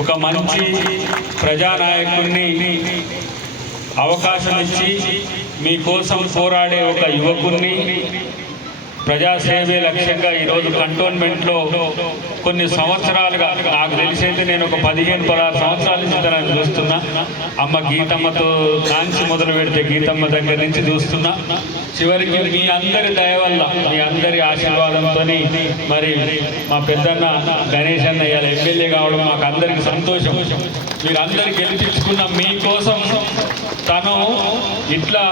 ఒక మంచి ప్రజానాయకుడిని అవకాశం ఇచ్చి మీకోసం పోరాడే ఒక యువకుడిని ప్రజాసేవే లక్ష్యంగా ఈరోజు కంటోన్మెంట్లో కొన్ని సంవత్సరాలుగా నాకు తెలిసైతే నేను ఒక 15-16 సంవత్సరాల నుంచి తనని చూస్తున్నా. అమ్మ గీతమ్మతో కాంచి మొదలు పెడితే గీతమ్మ దగ్గర నుంచి చూస్తున్నా. చివరికి మీ అందరి దయ వల్ల, మీ అందరి ఆశీర్వాదంతో మరి మా పెద్దన్న గణేష్ అన్న ఇవాళ ఎమ్మెల్యే కావడం మాకు అందరికి సంతోషం. మీరందరూ గెలిపించుకున్న మీకోసం తను ఇట్లా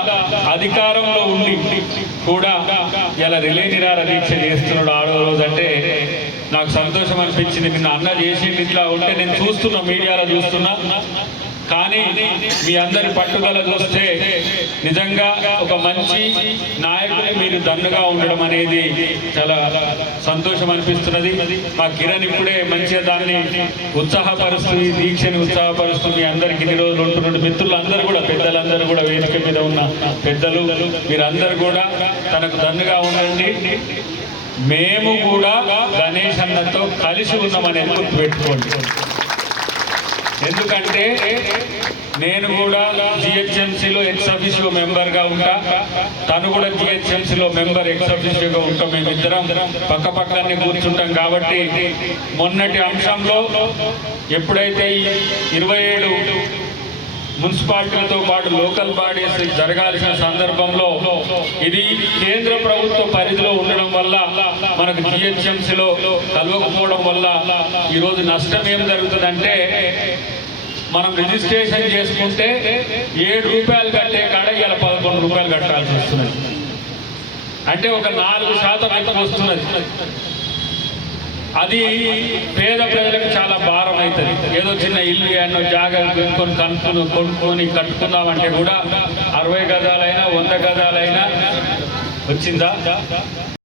అధికారంలో ఉండి కూడా ఇలా రిలే నిరాహార దీక్ష చేస్తున్నాడు. ఆడో రోజు అంటే నాకు సంతోషం అనిపించింది. నిన్న అన్న చేసింది ఇట్లా ఉంటే నేను చూస్తున్నా, మీడియాలో చూస్తున్నా. కానీ మీ అందరి పట్టుదల చూస్తే నిజంగా ఒక మంచి నాయకుని మీరు దన్నుగా ఉండడం అనేది చాలా సంతోషం అనిపిస్తున్నది. మా కిరణ్ ఇప్పుడే మంచిగా దాన్ని ఉత్సాహపరుస్తూ, ఈ దీక్షని ఉత్సాహపరుస్తూ మీ అందరికి ఇన్ని రోజులు ఉంటున్న మిత్రులందరూ కూడా, పెద్దలందరూ కూడా, వేదిక మీద ఉన్న పెద్దలు మీరందరూ కూడా తనకు దన్నుగా ఉండండి. మేము కూడా గణేష్ అన్నతో కలిసి ఉన్నామనేది గుర్తుపెట్టుకోండి. ఎందుకంటే నేను కూడా జిహెచ్ఎంసీలో ఎక్స్ అఫీషియో మెంబర్గా ఉంటా, తను కూడా జిహెచ్ఎంసీలో మెంబర్ ఎక్స్ అఫీషియోగా ఉంటాం. మేమిద్దరం పక్క పక్కనే కూర్చుంటాం. కాబట్టి మొన్నటి అంశంలో ఎప్పుడైతే ఈ 27 మున్సిపాలిటీలతో పాటు లోకల్ బాడీస్ జరగాల్సిన సందర్భంలో ఇది కేంద్ర ప్రభుత్వ పరిధిలో ఉండడం వల్ల మనకు జిహెచ్ఎంసీలో కలవకపోవడం వల్ల ఈరోజు నష్టం ఏం జరుగుతుందంటే, మనం రిజిస్ట్రేషన్ చేసుకుంటే 7 రూపాయలు కట్టే కాడ ఇలా 11 రూపాయలు కట్టాల్సి వస్తున్నది. అంటే ఒక 4% ఎక్కువ వస్తున్నది. అది పేద ప్రజలకు చాలా భారం అవుతుంది. ఏదో చిన్న ఇల్లు ఎన్నో జాగ్రత్త కొనుక్కొని కట్టుకుందామంటే కూడా 60 గజాలైనా 100 గజాలైనా వచ్చిందా